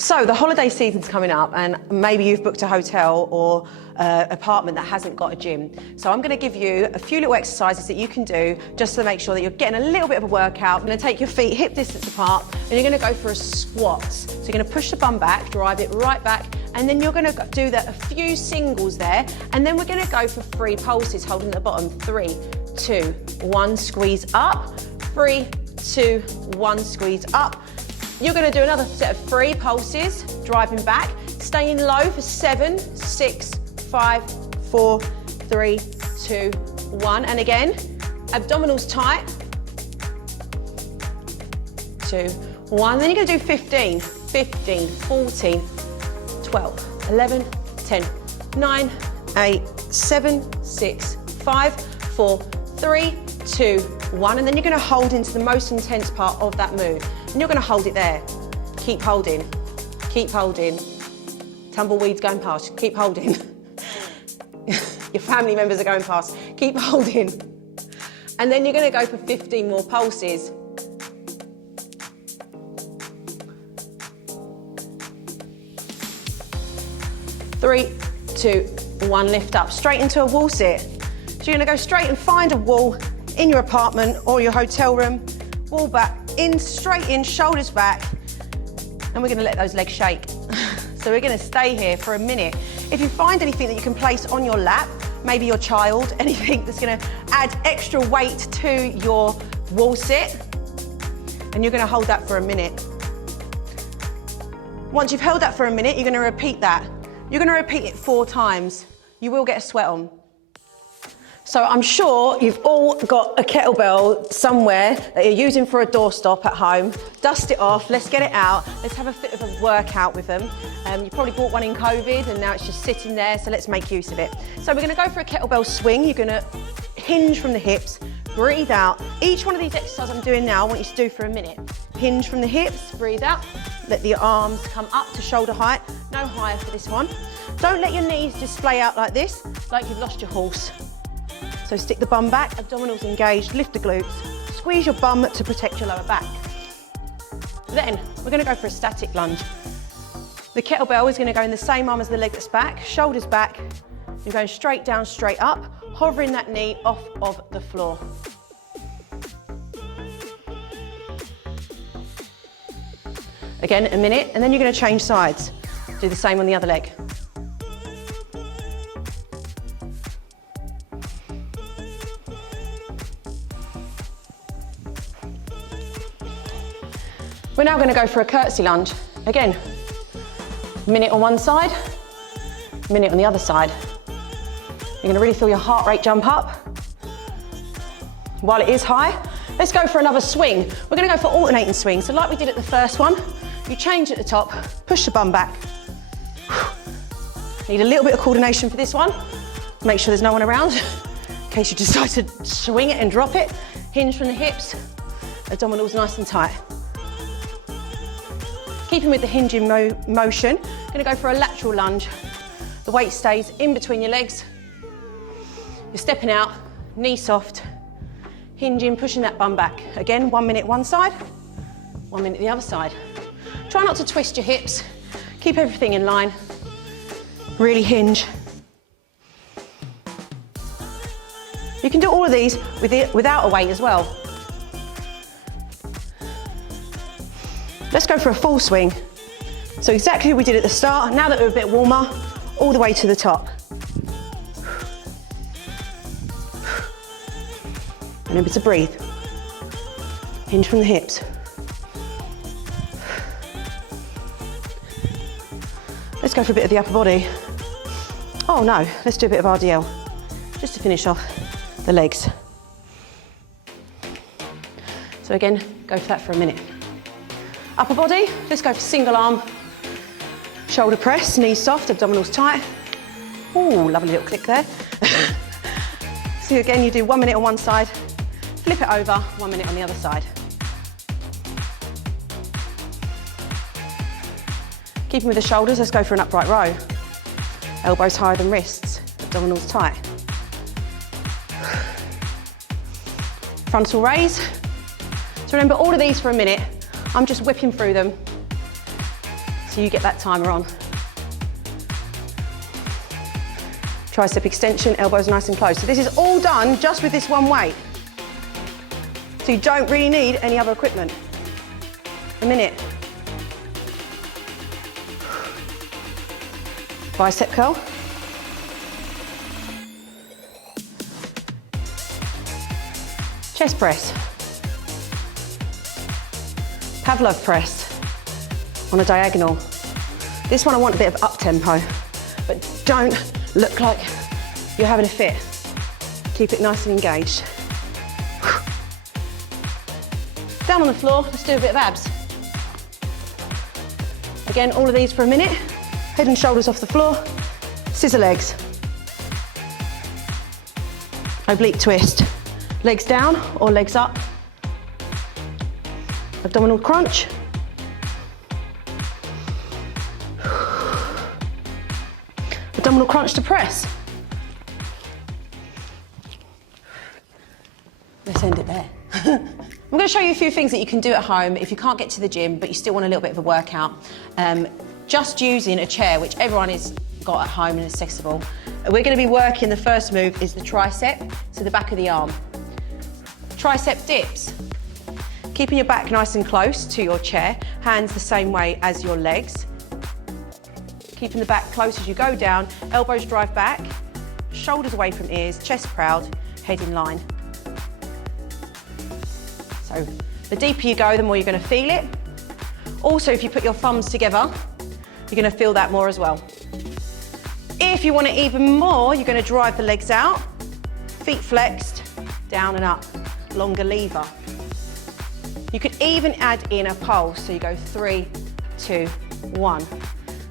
So the holiday season's coming up and maybe you've booked a hotel or apartment that hasn't got a gym. So I'm going to give you a few little exercises that you can do just to make sure that you're getting a little bit of a workout. I'm going to take your feet hip distance apart and you're going to go for a squat. So you're going to push the bum back, drive it right back, and then you're going to do a few singles there, and then we're going to go for 3 pulses holding at the bottom. 3, 2, 1, squeeze up. 3, 2, 1, squeeze up. You're going to do another set of 3 pulses, driving back, staying low for 7, 6, 5, 4, 3, 2, 1. And again, abdominals tight. 2, 1. Then you're going to do 15, 15, 14, 12, 11, 10, 9, 8, 7, 6, 5, 4, 3, 2, 1. And then you're going to hold into the most intense part of that move. And you're going to hold it there. Keep holding. Keep holding. Tumbleweeds going past. Keep holding. Your family members are going past. Keep holding. And then you're going to go for 15 more pulses. 3, 2, 1, lift up. Straight into a wall sit. So you're going to go straight and find a wall in your apartment or your hotel room. Wall back, in, straight in, shoulders back. And we're going to let those legs shake. So we're going to stay here for a minute. If you find anything that you can place on your lap, maybe your child, anything that's going to add extra weight to your wall sit, and you're going to hold that for a minute. Once you've held that for a minute, you're going to repeat that. You're going to repeat it 4 times. You will get a sweat on. So I'm sure you've all got a kettlebell somewhere that you're using for a doorstop at home. Dust it off, let's get it out. Let's have a bit of a workout with them. You probably bought one in COVID and now it's just sitting there, so let's make use of it. So we're going to go for a kettlebell swing. You're going to hinge from the hips, breathe out. Each one of these exercises I'm doing now, I want you to do for a minute. Hinge from the hips, breathe out. Let the arms come up to shoulder height, no higher for this one. Don't let your knees just splay out like this, like you've lost your horse. So stick the bum back, abdominals engaged, lift the glutes, squeeze your bum to protect your lower back. Then we're going to go for a static lunge. The kettlebell is going to go in the same arm as the leg that's back, shoulders back. You're going straight down, straight up, hovering that knee off of the floor. Again, a minute, and then you're going to change sides. Do the same on the other leg. We're now going to go for a curtsy lunge. Again, minute on one side, minute on the other side. You're going to really feel your heart rate jump up. While it is high, let's go for another swing. We're going to go for alternating swings. So like we did at the first one, you change at the top, push the bum back. Need a little bit of coordination for this one. Make sure there's no one around in case you decide to swing it and drop it. Hinge from the hips, abdominals nice and tight. Keeping with the hinging motion, going to go for a lateral lunge. The weight stays in between your legs. You're stepping out, knee soft, hinging, pushing that bum back. Again, 1 minute one side, 1 minute the other side. Try not to twist your hips. Keep everything in line. Really hinge. You can do all of these without a weight as well. Let's go for a full swing. So exactly what we did at the start. Now that we're a bit warmer, all the way to the top. Remember to breathe. Hinge from the hips. Let's go for a bit of the upper body. Oh no, let's do a bit of RDL, just to finish off the legs. So again, go for that for a minute. Upper body, let's go for single arm, shoulder press, knees soft, abdominals tight. Ooh, lovely little click there. So again, you do 1 minute on one side, flip it over, 1 minute on the other side. Keeping with the shoulders, let's go for an upright row. Elbows higher than wrists, abdominals tight. Frontal raise. So remember all of these for a minute. I'm just whipping through them. So till you get that timer on. Tricep extension, elbows nice and close. So this is all done just with this one weight. So you don't really need any other equipment. A minute. Bicep curl. Chest press. Pavlov press on a diagonal. This one I want a bit of up tempo, but don't look like you're having a fit. Keep it nice and engaged. Down on the floor, let's do a bit of abs. Again, all of these for a minute. Head and shoulders off the floor. Scissor legs. Oblique twist. Legs down or legs up. Abdominal crunch. Abdominal crunch to press. Let's end it there. I'm going to show you a few things that you can do at home if you can't get to the gym but you still want a little bit of a workout. Just using a chair, which everyone has got at home and is accessible. We're going to be working, the first move is the tricep to the back of the arm. Tricep dips. Keeping your back nice and close to your chair, hands the same way as your legs. Keeping the back close as you go down, elbows drive back, shoulders away from ears, chest proud, head in line. So the deeper you go, the more you're going to feel it. Also, if you put your thumbs together, you're going to feel that more as well. If you want it even more, you're going to drive the legs out, feet flexed, down and up, longer lever. You could even add in a pulse, so you go 3, 2, 1.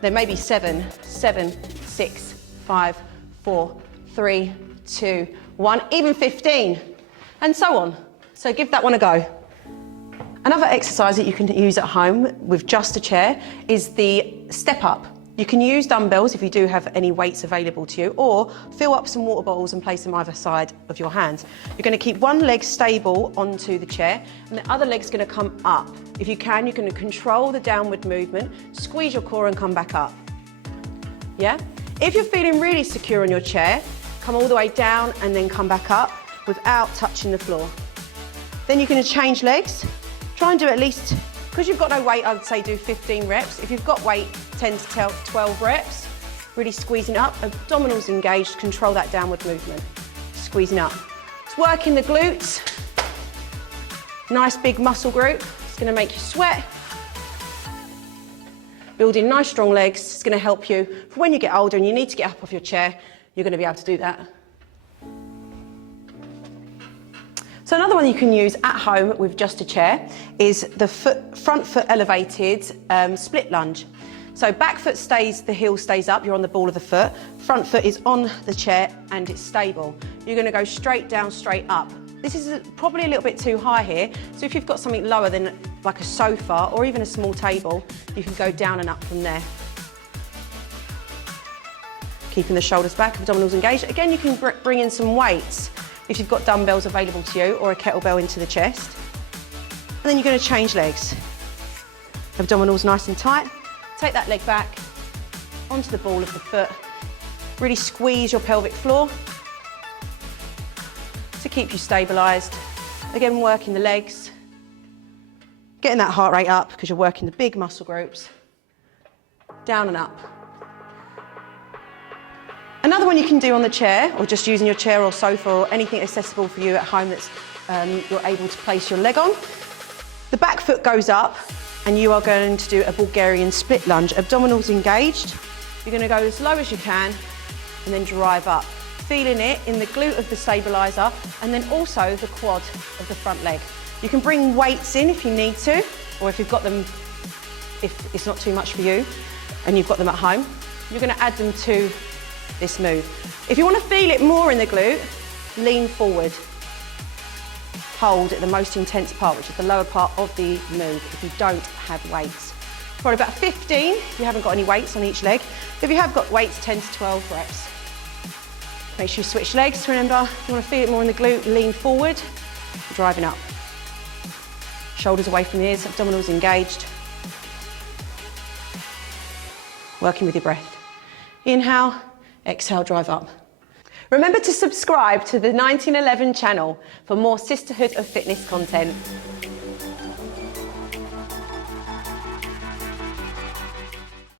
There may be 7, 6, 5, 4, 3, 2, 1, even 15, and so on. So give that one a go. Another exercise that you can use at home with just a chair is the step up. You can use dumbbells if you do have any weights available to you, or fill up some water bottles and place them either side of your hands. You're going to keep one leg stable onto the chair and the other leg's going to come up. If you can control the downward movement, squeeze your core and come back up. Yeah? If you're feeling really secure on your chair, come all the way down and then come back up without touching the floor. Then you're going to change legs. Try and do at least, because you've got no weight, I would say do 15 reps. If you've got weight, 10 to 12 reps. Really squeezing up, abdominals engaged, control that downward movement. Squeezing up. It's working the glutes. Nice big muscle group. It's going to make you sweat. Building nice strong legs. It's going to help you for when you get older and you need to get up off your chair, you're going to be able to do that. So another one you can use at home with just a chair is the front foot elevated split lunge. So back foot stays, the heel stays up, you're on the ball of the foot. Front foot is on the chair and it's stable. You're going to go straight down, straight up. This is probably a little bit too high here, so if you've got something lower than like a sofa or even a small table, you can go down and up from there. Keeping the shoulders back, abdominals engaged. Again, you can bring in some weights if you've got dumbbells available to you or a kettlebell into the chest. And then you're going to change legs. Abdominals nice and tight. Take that leg back onto the ball of the foot. Really squeeze your pelvic floor to keep you stabilised. Again, working the legs. Getting that heart rate up because you're working the big muscle groups. Down and up. Another one you can do on the chair, or just using your chair or sofa or anything accessible for you at home that's you're able to place your leg on. The back foot goes up and you are going to do a Bulgarian split lunge. Abdominals engaged. You're going to go as low as you can and then drive up. Feeling it in the glute of the stabiliser and then also the quad of the front leg. You can bring weights in if you need to, or if you've got them, if it's not too much for you and you've got them at home, you're going to add them to this move. If you want to feel it more in the glute, lean forward. Hold at the most intense part, which is the lower part of the move if you don't have weights. Probably about 15 if you haven't got any weights on each leg. If you have got weights, 10 to 12 reps. Make sure you switch legs. Remember, if you want to feel it more in the glute, lean forward, driving up. Shoulders away from the ears, abdominals engaged. working with your breath. Inhale, exhale, drive up. Remember to subscribe to the 1911 channel for more Sisterhood of Fitness content.